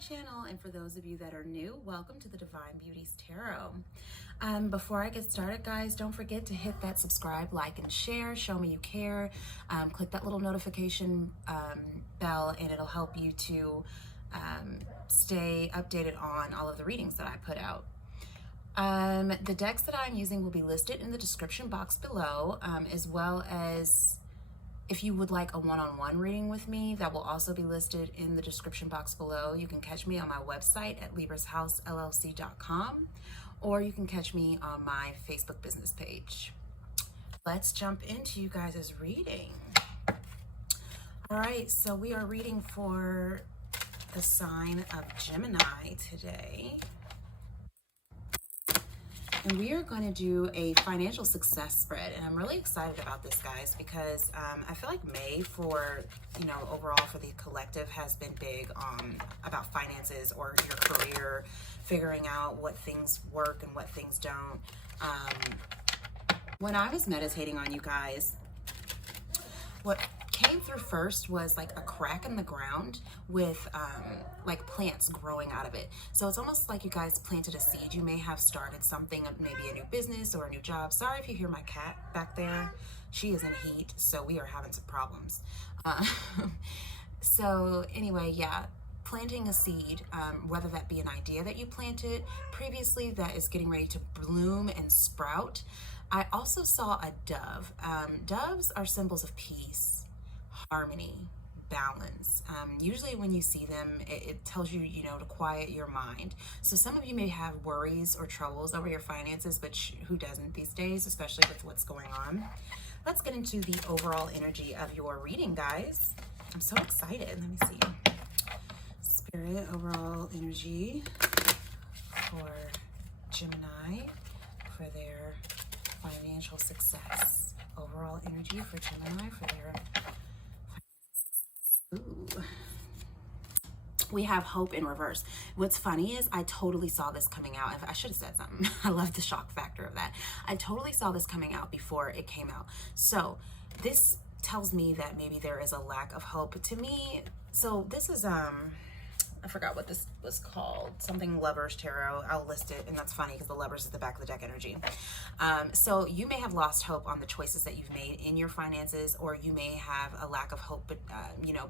channel, and for those of you that are new, welcome to the Divine Beauties Tarot. Before I get started, guys, don't forget to hit that subscribe, like, and share. Show me you care. Click that little notification bell, and it'll help you to stay updated on all of the readings that I put out. The decks that I'm using will be listed in the description box below, as well as if you would like a one-on-one reading with me, that will also be listed in the description box below. You can catch me on my website at librashousellc.com, or you can catch me on my Facebook business page. Let's jump into you guys' reading. All right, so we are reading for the sign of Gemini today. And we are going to do a financial success spread. And I'm really excited about this, guys, because I feel like May for, overall for the collective has been big about finances or your career, figuring out what things work and what things don't. When I was meditating on you guys, what came through first was like a crack in the ground with like plants growing out of it. So it's almost like you guys planted a seed. You may have started something, maybe a new business or a new job. Sorry if you hear my cat back there. She is in heat, so we are having some problems. So anyway, yeah, planting a seed, whether that be an idea that you planted previously that is getting ready to bloom and sprout. I also saw a dove. Doves are symbols of peace, harmony, balance. Usually when you see them, it tells you, to quiet your mind. So some of you may have worries or troubles over your finances, which who doesn't these days, especially with what's going on. Let's get into the overall energy of your reading, guys. I'm so excited. Let me see. Spirit, overall energy for Gemini for their financial success. Overall energy for Gemini for their... Ooh. We have hope in reverse. What's funny is I totally saw this coming out. I should have said something. I love the shock factor of that. I totally saw this coming out before it came out. So this tells me that maybe there is a lack of hope to me. So this is I forgot what this was called, something Lovers Tarot. I'll list it, and that's funny because the Lovers is the back of the deck energy. So you may have lost hope on the choices that you've made in your finances, or you may have a lack of hope,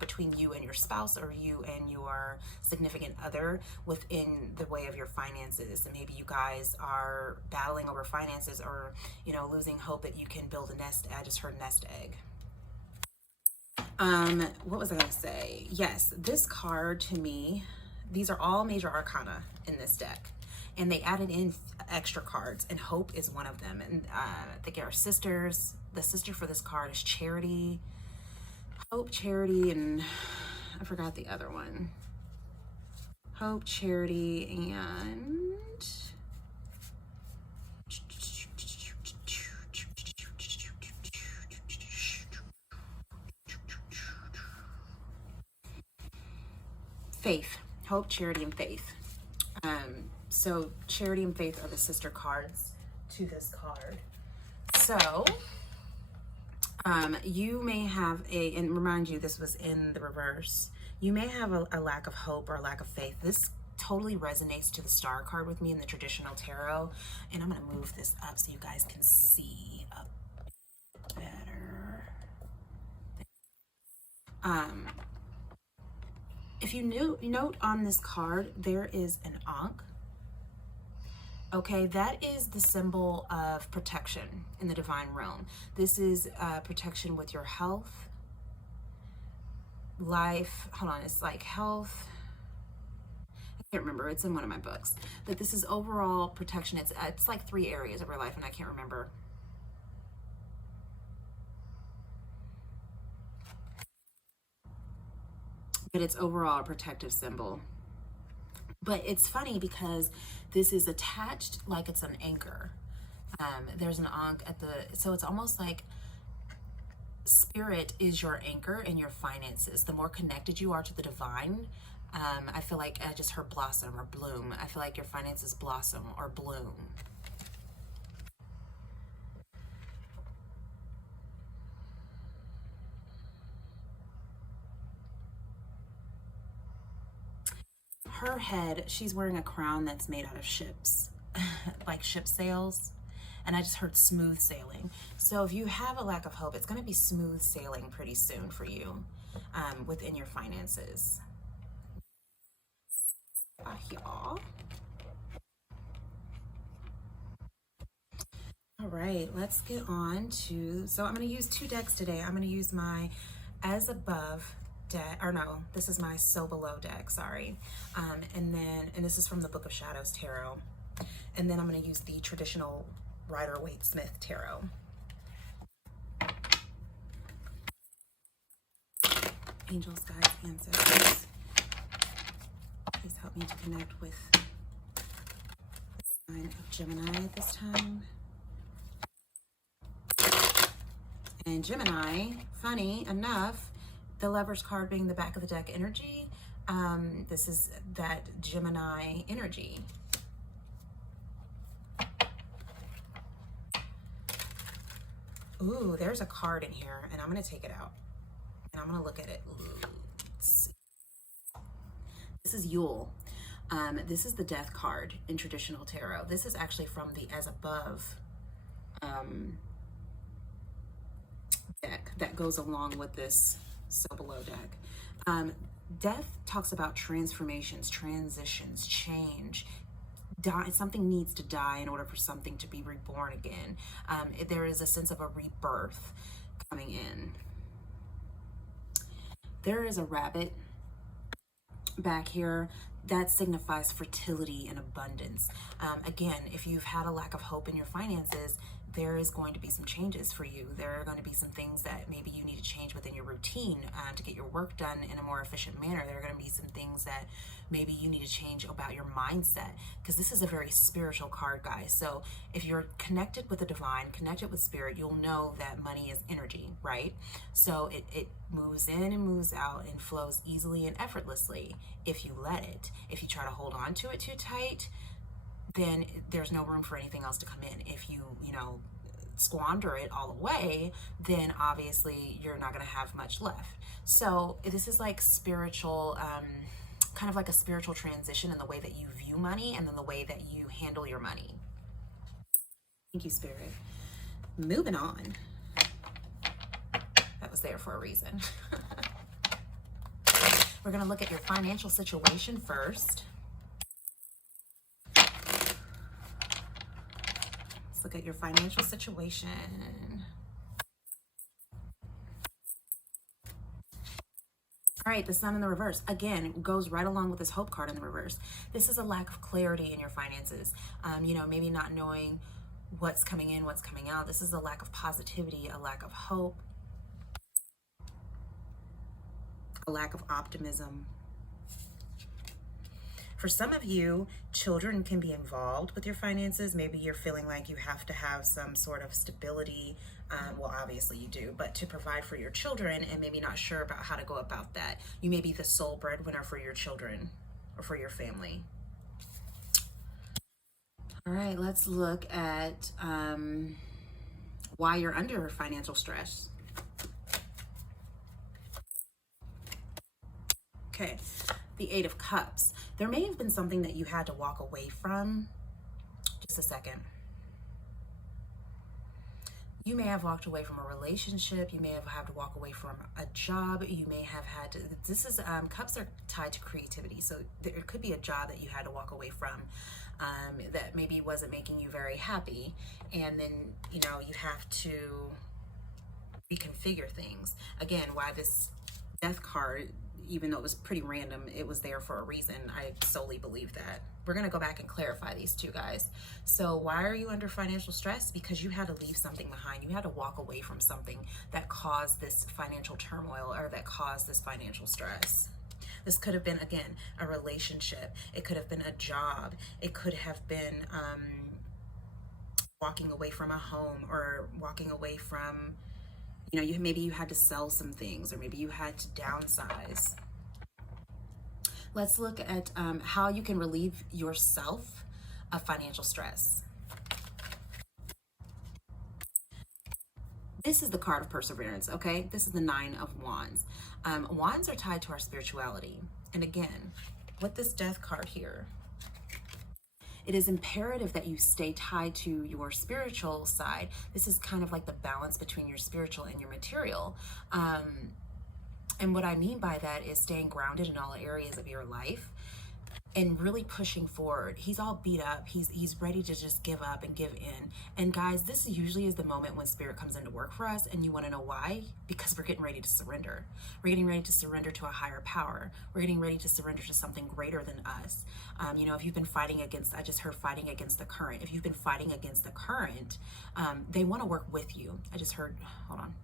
between you and your spouse, or you and your significant other within the way of your finances. And maybe you guys are battling over finances, or losing hope that you can build a nest. I just heard nest egg. What was I going to say? Yes, this card to me, these are all major arcana in this deck, and they added in extra cards, and hope is one of them. And I think our sisters, the sister for this card is Charity, Hope, Charity, and I forgot the other one. Hope, Charity, and Faith. Hope, Charity, and Faith. So Charity and Faith are the sister cards to this card. So you may have and remind you, this was in the reverse. You may have a lack of hope or a lack of faith. This totally resonates to the star card with me in the traditional tarot. And I'm going to move this up so you guys can see a bit better. If you note on this card, there is an Ankh. Okay, that is the symbol of protection in the divine realm. This is protection with your health, life. Hold on, it's like health. I can't remember. It's in one of my books. But this is overall protection. It's like 3 areas of your life, and I can't remember. But it's overall a protective symbol. But it's funny because this is attached like it's an anchor. There's an ankh so it's almost like spirit is your anchor in your finances. The more connected you are to the divine, I feel like I just heard blossom or bloom. I feel like your finances blossom or bloom. her head, she's wearing a crown that's made out of ships, like ship sails. And I just heard smooth sailing. So if you have a lack of hope, it's going to be smooth sailing pretty soon for you within your finances. Y'all. All right, let's get on to, so I'm going to use 2 decks today. I'm going to use my As Above deck, or no, this is my So Below deck, sorry. And this is from the Book of Shadows Tarot. And then I'm going to use the traditional Rider-Waite Smith Tarot. Angels, guides, ancestors, please help me to connect with the sign of Gemini at this time. And Gemini, funny enough, the Lover's card being the back of the deck energy, this is that Gemini energy. Ooh, there's a card in here, and I'm going to take it out. And I'm going to look at it. Let's see. This is Yule. This is the Death card in traditional tarot. This is actually from the As Above deck that goes along with this So Below deck. Death talks about transformations, transitions, change. Something needs to die in order for something to be reborn again. There is a sense of a rebirth coming in. There is a rabbit back here that signifies fertility and abundance. Again, if you've had a lack of hope in your finances, there is going to be some changes for you. There are going to be some things that maybe you need to change within your routine to get your work done in a more efficient manner. There are going to be some things that maybe you need to change about your mindset, because this is a very spiritual card, guys. So if you're connected with the divine, connected with spirit, you'll know that money is energy, right? So it moves in and moves out and flows easily and effortlessly if you let it. If you try to hold on to it too tight, then there's no room for anything else to come in. If you squander it all away, then obviously you're not going to have much left. So this is like spiritual, kind of like a spiritual transition in the way that you view money and then the way that you handle your money. Thank you, Spirit. Moving on. That was there for a reason. We're going to look at your financial situation first. Look at your financial situation. All right, the Sun in the reverse. Again, goes right along with this Hope card in the reverse. This is a lack of clarity in your finances. Maybe not knowing what's coming in, what's coming out. This is a lack of positivity, a lack of hope, a lack of optimism. For some of you, children can be involved with your finances. Maybe you're feeling like you have to have some sort of stability. Well, obviously you do, but to provide for your children and maybe not sure about how to go about that. You may be the sole breadwinner for your children or for your family. All right, let's look at why you're under financial stress. Okay. The Eight of Cups. There may have been something that you had to walk away from. Just a second. You may have walked away from a relationship. You may have had to walk away from a job. You may have had to, this is, cups are tied to creativity. So there could be a job that you had to walk away from that maybe wasn't making you very happy. And then, you have to reconfigure things. Again, why this Death card, even though it was pretty random, it was there for a reason. I solely believe that. We're going to go back and clarify these two, guys. So why are you under financial stress? Because you had to leave something behind. You had to walk away from something that caused this financial turmoil or that caused this financial stress. This could have been, again, a relationship. It could have been a job. It could have been walking away from a home or walking away from, maybe you had to sell some things, or maybe you had to downsize. Let's look at how you can relieve yourself of financial stress. This is the card of perseverance, okay? This is the Nine of Wands. Wands are tied to our spirituality. And again, with this Death card here, it is imperative that you stay tied to your spiritual side. This is kind of like the balance between your spiritual and your material. And what I mean by that is staying grounded in all areas of your life and really pushing forward. He's all beat up. He's ready to just give up and give in. And guys, this usually is the moment when spirit comes into work for us. And you want to know why? Because we're getting ready to surrender. We're getting ready to surrender to a higher power. We're getting ready to surrender to something greater than us. You know, if you've been fighting against, I just heard fighting against the current. If you've been fighting against the current, they want to work with you. I just heard, hold on.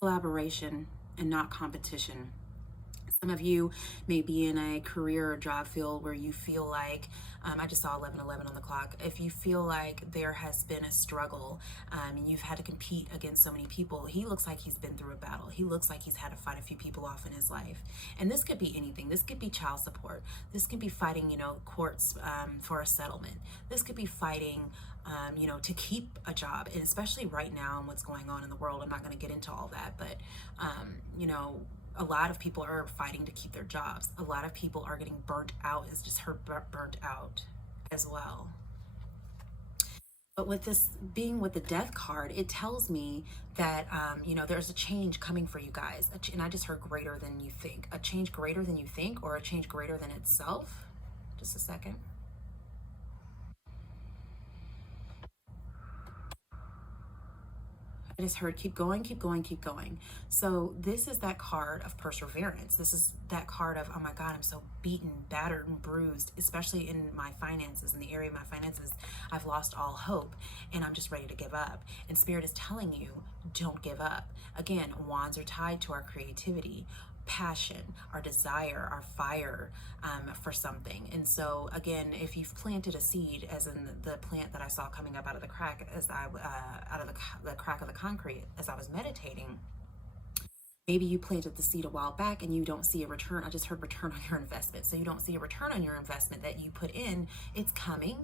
Collaboration and not competition. Some of you may be in a career or job field where you feel like, I just saw 11:11 on the clock. If you feel like there has been a struggle and you've had to compete against so many people, he looks like he's been through a battle. He looks like he's had to fight a few people off in his life. And this could be anything. This could be child support. This could be fighting, you know, courts for a settlement. This could be fighting you know, to keep a job, and especially right now and what's going on in the world. I'm not going to get into all that, but you know, a lot of people are fighting to keep their jobs. A lot of people are getting burnt out, as just heard burnt out as well. But with this being with the Death card, it tells me that, you know, there's a change coming for you guys. And I just heard greater than you think. A change greater than you think, or a change greater than itself. Just a second. I just heard keep going, keep going, keep going. So this is that card of perseverance. This is that card of, oh my God, I'm so beaten, battered, and bruised, especially in my finances, in the area of my finances. I've lost all hope and I'm just ready to give up. And Spirit is telling you, don't give up. Again, wands are tied to our creativity, passion, our desire, our fire for something. And so again, if you've planted a seed, as in the plant that I saw coming up out of the crack, as I out of the crack of the concrete as I was meditating, maybe you planted the seed a while back and you don't see a return. I just heard return on your investment. So you don't see a return on your investment that you put in. It's coming,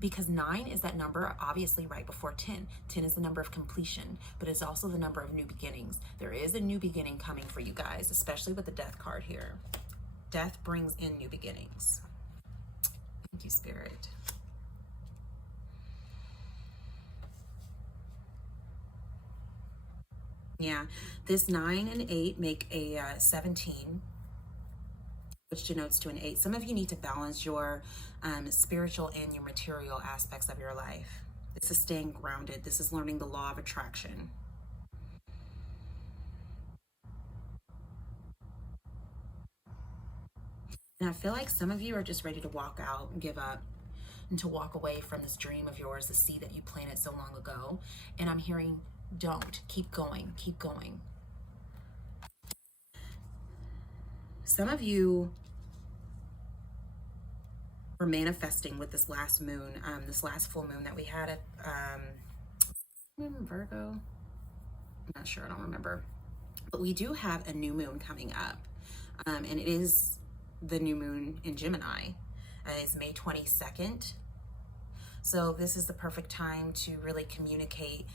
because 9 is that number, obviously right before 10. 10 is the number of completion, but it's also the number of new beginnings. There is a new beginning coming for you guys, especially with the Death card here. Death brings in new beginnings. Thank you, Spirit. Yeah, this 9 and 8 make a 17, which denotes to an 8. Some of you need to balance your spiritual and your material aspects of your life. This is staying grounded. This is learning the law of attraction. And I feel like some of you are just ready to walk out and give up, and to walk away from this dream of yours, the seed that you planted so long ago. And I'm hearing, don't. Keep going. Keep going. Some of you were manifesting with this last moon, this last full moon that we had at Virgo. I'm not sure, I don't remember. But we do have a new moon coming up, and it is the new moon in Gemini. It's May 22nd. So this is the perfect time to really communicate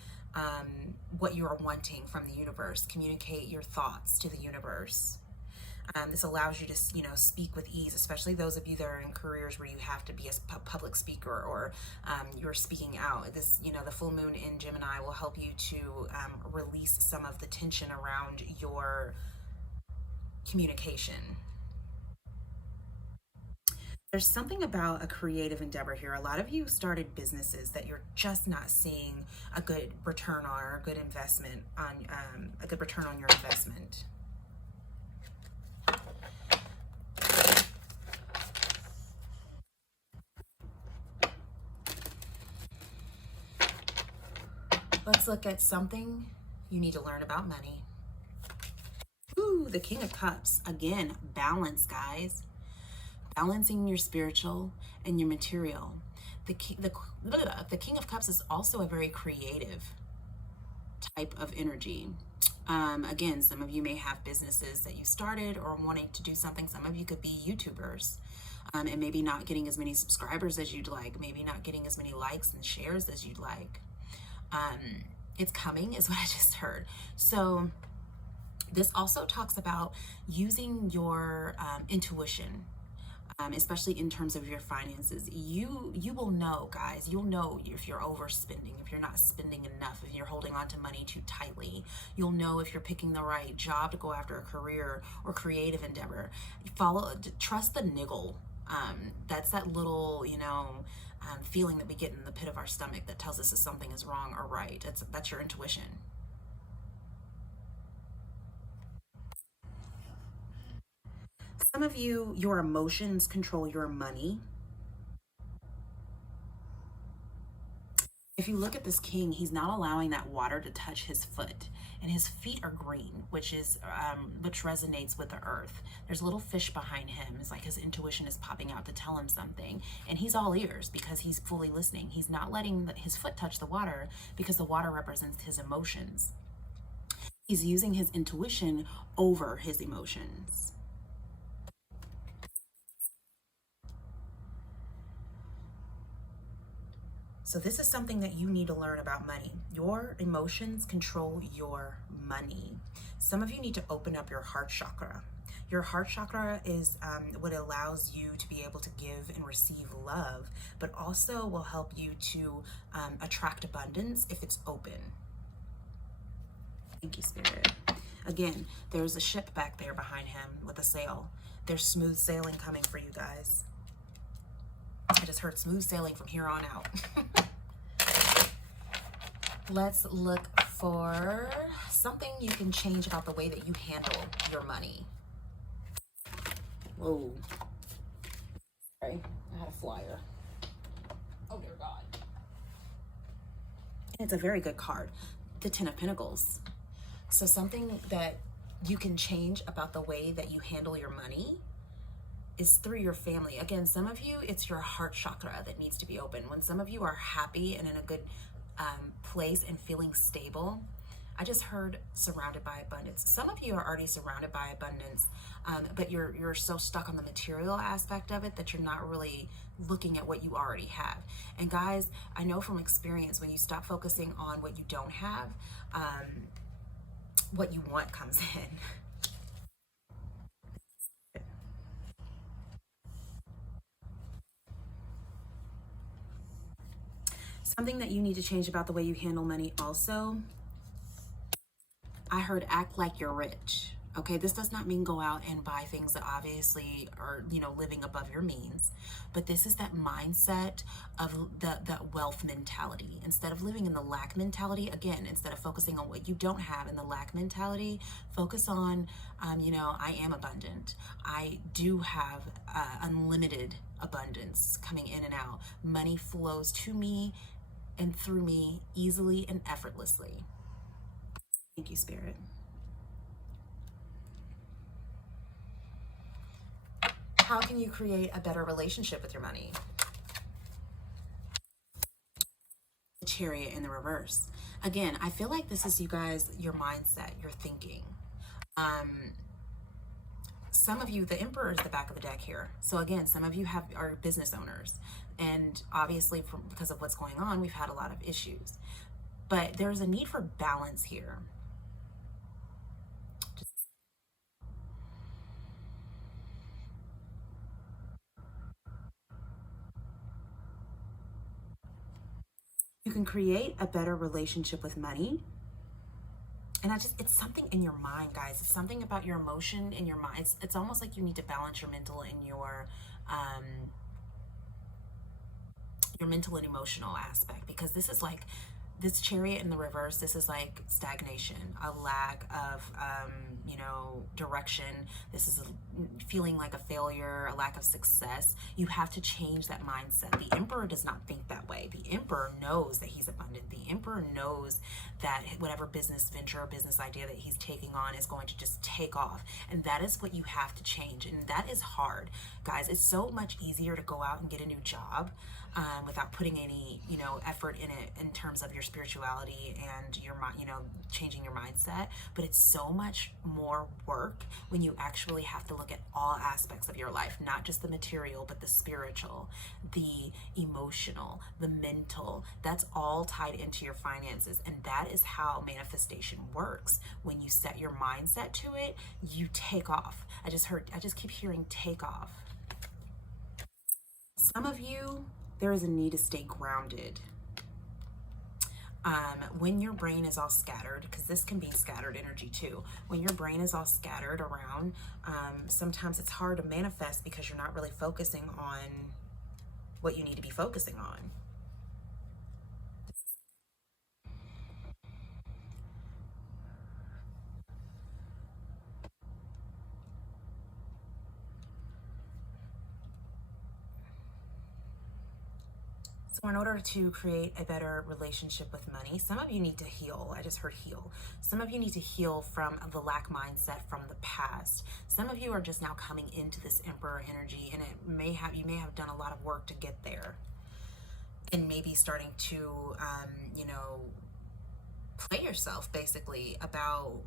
what you are wanting from the universe. Communicate your thoughts to the universe. This allows you to, you know, speak with ease, especially those of you that are in careers where you have to be a public speaker, or you're speaking out. This, you know, the full moon in Gemini will help you to release some of the tension around your communication. There's something about a creative endeavor here. A lot of you started businesses that you're just not seeing a good return on, or a good investment on, a good return on your investment. Let's look at something you need to learn about money. Ooh, the King of Cups. Again, balance, guys. Balancing your spiritual and your material. The King of Cups is also a very creative type of energy. Again, some of you may have businesses that you started or wanting to do something. Some of you could be YouTubers, and maybe not getting as many subscribers as you'd like, maybe not getting as many likes and shares as you'd like. It's coming is what I just heard. So this also talks about using your intuition, especially in terms of your finances. You will know, guys. You'll know if you're overspending, if you're not spending enough, if you're holding on to money too tightly. You'll know if you're picking the right job to go after, a career or creative endeavor. Trust the niggle. That's that little, feeling that we get in the pit of our stomach that tells us if something is wrong or right. That's your intuition. Some of you, your emotions control your money. If you look at this king, he's not allowing that water to touch his foot, and his feet are green, which resonates with the earth. There's a little fish behind him. It's like his intuition is popping out to tell him something, and he's all ears because he's fully listening. He's not letting his foot touch the water because the water represents his emotions. He's using his intuition over his emotions. So this is something that you need to learn about money. Your emotions control your money. Some of you need to open up your heart chakra. Your heart chakra is what allows you to be able to give and receive love, but also will help you to attract abundance if it's open. Thank you, Spirit. Again, there's a ship back there behind him with a sail. There's smooth sailing coming for you guys. I just heard smooth sailing from here on out. Let's look for something you can change about the way that you handle your money. Whoa. Sorry, I had a flyer. Oh, dear God. And it's a very good card. The Ten of Pentacles. So something that you can change about the way that you handle your money is through your family. Again, some of you, it's your heart chakra that needs to be open. When some of you are happy and in a good place and feeling stable, I just heard surrounded by abundance. Some of you are already surrounded by abundance, but you're so stuck on the material aspect of it that you're not really looking at what you already have. And guys, I know from experience, when you stop focusing on what you don't have, what you want comes in. Something that you need to change about the way you handle money also, I heard act like you're rich. Okay, this does not mean go out and buy things that obviously are, living above your means. But this is that mindset of that wealth mentality. Instead of living in the lack mentality, again, instead of focusing on what you don't have in the lack mentality, focus on, I am abundant. I do have unlimited abundance coming in and out. Money flows to me and through me easily and effortlessly. Thank you, Spirit. How can you create a better relationship with your money? The Chariot in the reverse. Again, I feel like this is, you guys, your mindset, your thinking. Some of you, the Emperor is the back of the deck here. So again, some of you are business owners. And obviously, because of what's going on, we've had a lot of issues. But there's a need for balance here. You can create a better relationship with money. And it's something in your mind, guys. It's something about your emotion in your mind. It's almost like you need to balance your mental and your mental and emotional aspect, because this is like, this Chariot in the reverse, this is like stagnation, a lack of, direction. This is feeling like a failure, a lack of success. You have to change that mindset. The Emperor does not think that way. The Emperor knows that he's abundant. The Emperor knows that whatever business venture or business idea that he's taking on is going to just take off. And that is what you have to change. And that is hard. Guys, it's so much easier to go out and get a new job without putting any, effort in it in terms of your spirituality and your, changing your mindset. But it's so much more work when you actually have to look at all aspects of your life, not just the material, but the spiritual, the emotional, the mental. That's all tied into your finances. And that is how manifestation works. When you set your mindset to it, you take off. I just keep hearing take off. Some of you, there is a need to stay grounded. When your brain is all scattered, because this can be scattered energy too, when your brain is all scattered around, sometimes it's hard to manifest because you're not really focusing on what you need to be focusing on. So in order to create a better relationship with money, some of you need to heal. I just heard heal. Some of you need to heal from the lack mindset from the past. Some of you are just now coming into this Emperor energy, and you may have done a lot of work to get there, and maybe starting to play yourself basically about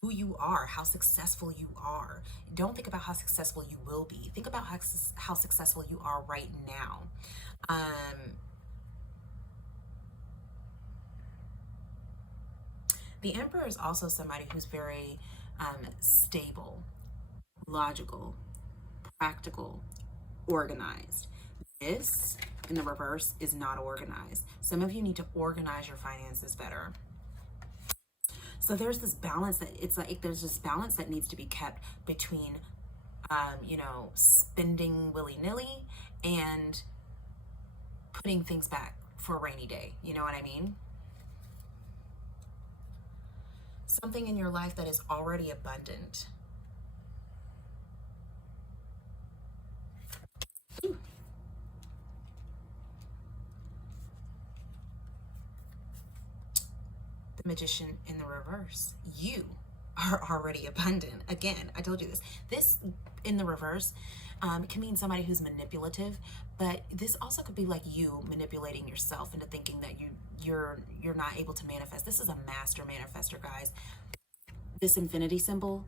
who you are, how successful you are. Don't think about how successful you will be. Think about how successful you are right now. The Emperor is also somebody who's very stable, logical, practical, organized. This, in the reverse, is not organized. Some of you need to organize your finances better. So there's this balance there's this balance that needs to be kept between, spending willy-nilly and putting things back for a rainy day. You know what I mean? Something in your life that is already abundant. Ooh. The Magician in the reverse. You are already abundant. Again, I told you this. This in the reverse can mean somebody who's manipulative, but this also could be like you manipulating yourself into thinking that you're not able to manifest. This is a master manifester, guys. This infinity symbol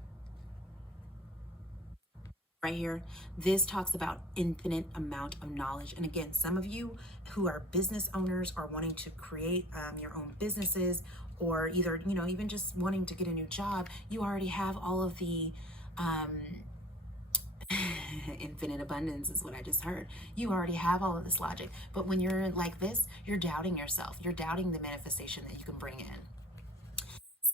right here, this talks about infinite amount of knowledge. And again, some of you who are business owners are wanting to create your own businesses, or either, even just wanting to get a new job, you already have all of the infinite abundance is what I just heard. You already have all of this logic. But when you're like this, you're doubting yourself. You're doubting the manifestation that you can bring in.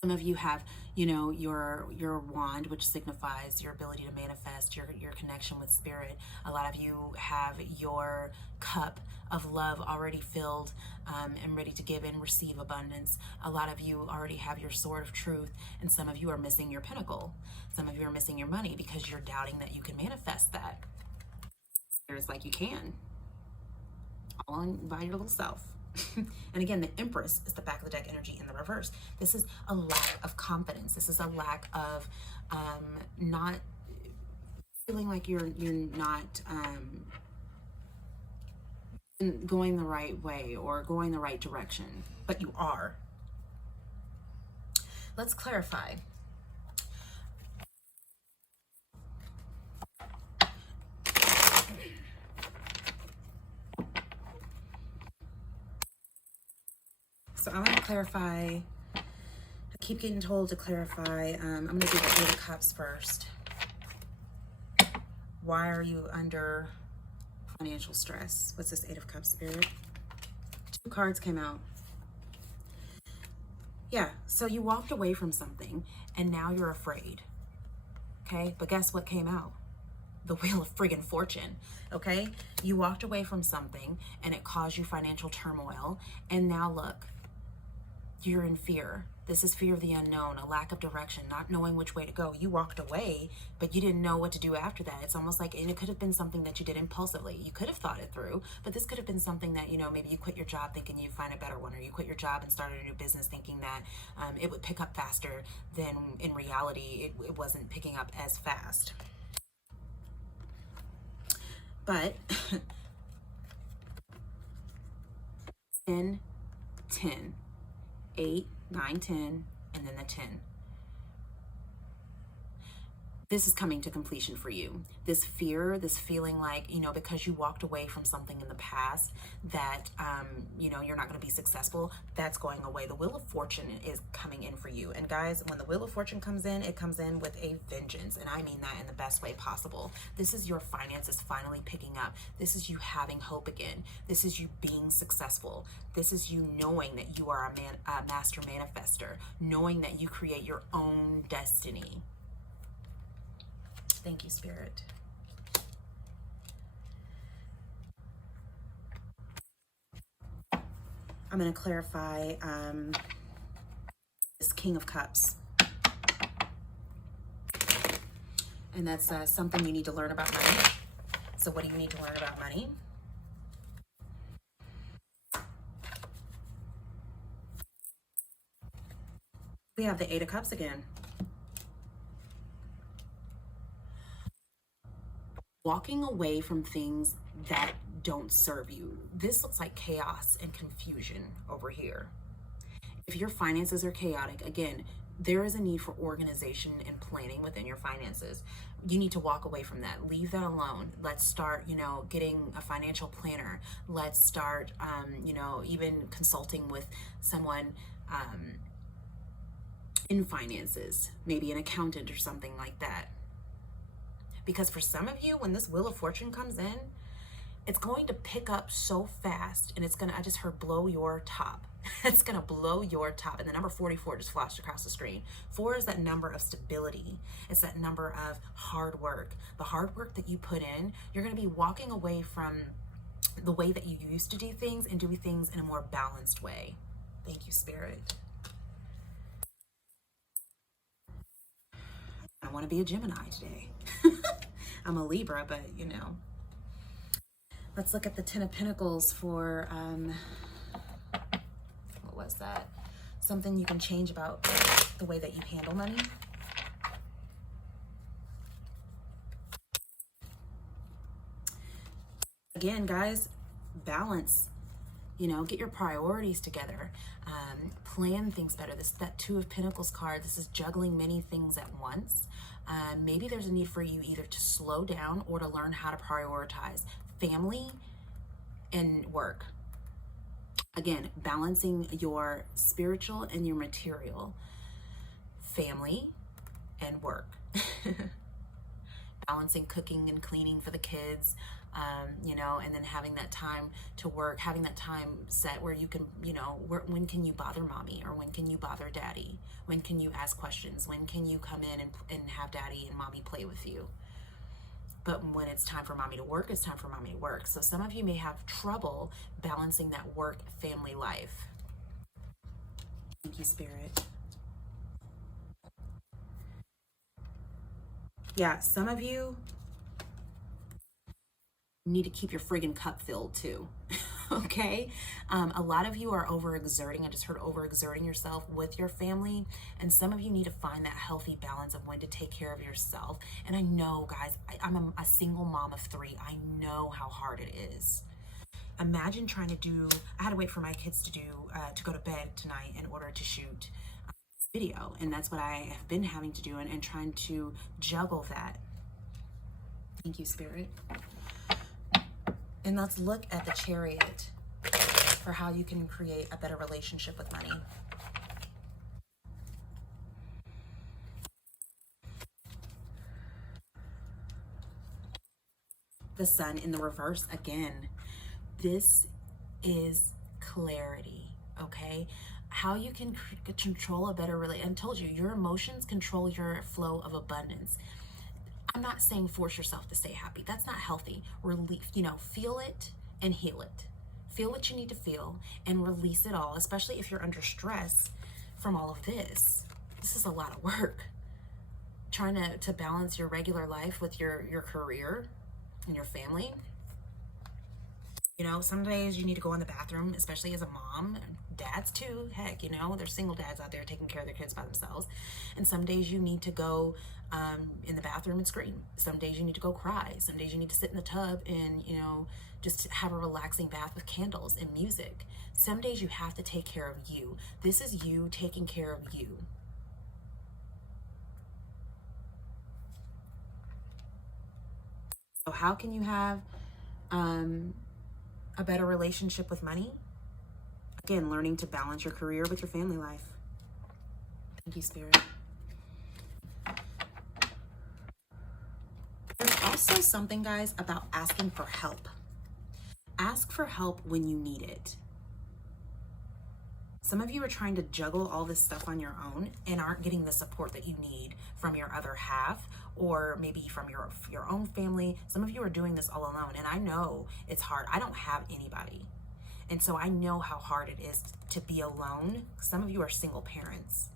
Some of you have, your wand, which signifies your ability to manifest, your connection with spirit. A lot of you have your cup of love already filled and ready to give and receive abundance. A lot of you already have your sword of truth, and some of you are missing your pinnacle. Some of you are missing your money because you're doubting that you can manifest that. It's like you can, all by your little self. And again, the Empress is the back of the deck energy in the reverse. This is a lack of confidence. This is a lack of not feeling like you're not going the right way or going the right direction, but you are. Let's clarify. So I'm going to clarify. I keep getting told to clarify. I'm going to do the Eight of Cups first. Why are you under financial stress? What's this Eight of Cups, Spirit? 2 cards came out. Yeah, so you walked away from something and now you're afraid. Okay, but guess what came out? The Wheel of friggin' Fortune. Okay, you walked away from something and it caused you financial turmoil, and now look, you're in fear. This is fear of the unknown, a lack of direction, not knowing which way to go. You walked away, but you didn't know what to do after that. It's almost like, and it could have been something that you did impulsively. You could have thought it through, but this could have been something that, maybe you quit your job thinking you'd find a better one, or you quit your job and started a new business thinking that it would pick up faster than in reality it wasn't picking up as fast. But 10, 10. 8, 9, 10, and then the 10. this is coming to completion for you. This fear, this feeling like, because you walked away from something in the past that, you're not going to be successful, that's going away. The Wheel of Fortune is coming in for you. And guys, when the Wheel of Fortune comes in, it comes in with a vengeance. And I mean that in the best way possible. This is your finances finally picking up. This is you having hope again. This is you being successful. This is you knowing that you are a master manifester, knowing that you create your own destiny. Thank you, Spirit. I'm going to clarify this King of Cups. And that's something you need to learn about money. So what do you need to learn about money? We have the Eight of Cups again. Walking away from things that don't serve you. This looks like chaos and confusion over here. If your finances are chaotic, again, there is a need for organization and planning within your finances. You need to walk away from that. Leave that alone. Let's start, getting a financial planner. Let's start, even consulting with someone in finances, maybe an accountant or something like that. Because for some of you, when this Wheel of Fortune comes in, it's going to pick up so fast, and I just heard blow your top. It's going to blow your top. And the number 44 just flashed across the screen. 4 is that number of stability. It's that number of hard work. The hard work that you put in, you're going to be walking away from the way that you used to do things and doing things in a more balanced way. Thank you, Spirit. I want to be a Gemini today. I'm a Libra, but let's look at the Ten of Pentacles for, what was that? Something you can change about the way that you handle money. Again, guys, balance. Get your priorities together. Plan things better. That Two of Pentacles card, this is juggling many things at once. Maybe there's a need for you either to slow down or to learn how to prioritize family and work. Again, balancing your spiritual and your material. Family and work. Balancing cooking and cleaning for the kids, and then having that time to work, having that time set where you can, when can you bother mommy, or when can you bother daddy? When can you ask questions? When can you come in and have daddy and mommy play with you? But when it's time for mommy to work, it's time for mommy to work. So some of you may have trouble balancing that work-family life. Thank you, Spirit. Yeah, some of you need to keep your friggin' cup filled too. Okay? A lot of you are overexerting. I just heard overexerting yourself with your family. And some of you need to find that healthy balance of when to take care of yourself. And I know, guys, I'm a single mom of 3. I know how hard it is. Imagine trying to I had to wait for my kids to go to bed tonight in order to shoot video. And that's what I have been having to do and trying to juggle that. Thank you, Spirit. And let's look at the Chariot for how you can create a better relationship with money. The Sun in the reverse again. This is clarity, okay? How you can control a better relationship. I told you, your emotions control your flow of abundance. I'm not saying force yourself to stay happy. That's not healthy. Feel it and heal it. Feel what you need to feel and release it all, especially if you're under stress from all of this. This is a lot of work. Trying to balance your regular life with your career and your family. Some days you need to go in the bathroom, especially as a mom. Dads too, heck, there's single dads out there taking care of their kids by themselves. And some days you need to go in the bathroom and scream. Some days you need to go cry. Some days you need to sit in the tub and, just have a relaxing bath with candles and music. Some days you have to take care of you. This is you taking care of you. So how can you have a better relationship with money? Again, learning to balance your career with your family life. Thank you, Spirit. There's also something, guys, about asking for help. Ask for help when you need it. Some of you are trying to juggle all this stuff on your own and aren't getting the support that you need from your other half, or maybe from your own family. Some of you are doing this all alone, and I know it's hard. I don't have anybody. And so I know how hard it is to be alone. Some of you are single parents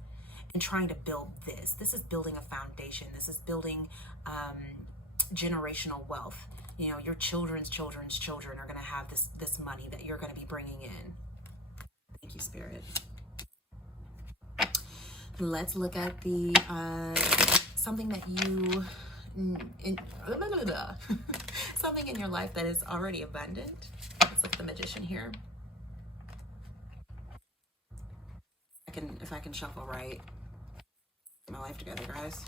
and trying to build this. This is building a foundation. This is building generational wealth. You know, your children's children are going to have this money that you're going to be bringing in. Thank you, Spirit. Let's look at the something that you something in your life that is already abundant. Let's look at the Magician here. If I can shuffle right. Get my life together, guys.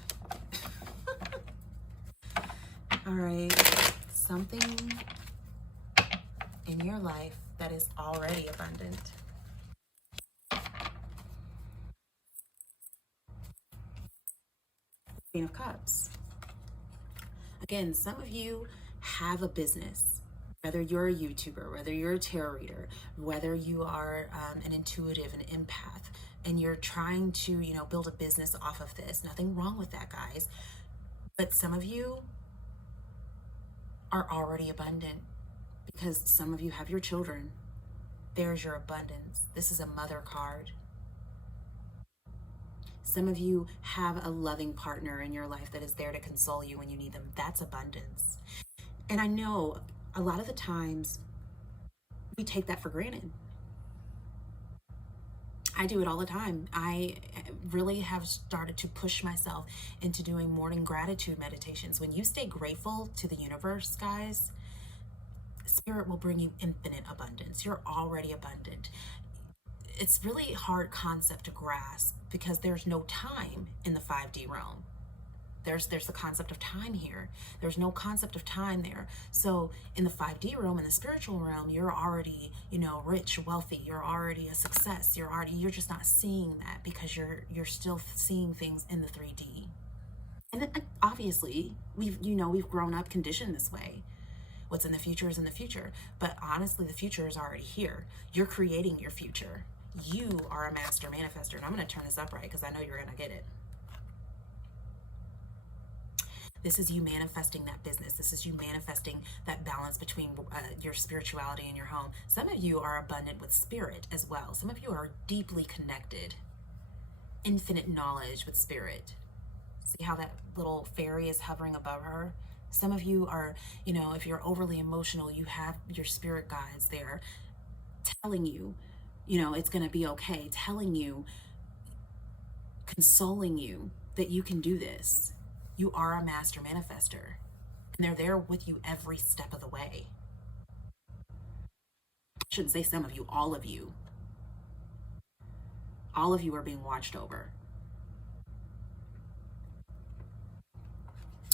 All right. Something in your life that is already abundant. Queen of Cups. Again, some of you have a business, whether you're a YouTuber, whether you're a tarot reader, whether you are an intuitive, an empath, and you're trying to, you know, build a business off of this. Nothing wrong with that, guys. But some of you are already abundant because some of you have your children. There's your abundance. This is a mother card. Some of you have a loving partner in your life that is there to console you when you need them. That's abundance. And I know a lot of the times we take that for granted. I do it all the time. I really have started to push myself into doing morning gratitude meditations. When you stay grateful to the universe, guys, Spirit will bring you infinite abundance. You're already abundant. It's really hard concept to grasp because there's no time in the 5D realm. There's the concept of time here. There's no concept of time there. So in the 5D realm, in the spiritual realm, you're already, you know, rich, wealthy. You're already a success. You're just not seeing that because you're still seeing things in the 3D. And then, obviously, we've grown up conditioned this way. What's in the future is in the future. But honestly, the future is already here. You're creating your future. You are a master manifester. And I'm going to turn this up right because I know you're going to get it. This is you manifesting that business. This is you manifesting that balance between your spirituality and your home. Some of you are abundant with spirit as well. Some of you are deeply connected. Infinite knowledge with spirit. See how that little fairy is hovering above her? Some of you are, you know, if you're overly emotional, you have your spirit guides there telling you, you know, it's going to be okay. Telling you, consoling you that you can do this. You are a master manifester, and they're there with you every step of the way. I shouldn't say some of you, all of you. All of you are being watched over.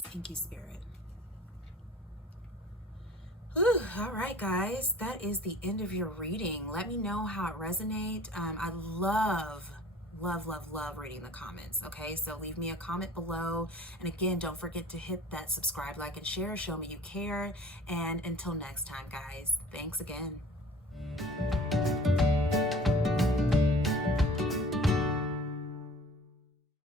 Thank you, Spirit. Whew, all right, guys, that is the end of your reading. Let me know how it resonates. I love reading the comments. Okay, so leave me a comment below, and again, don't forget to hit that subscribe, like, and share. Show me you care. And until next time, guys, thanks again.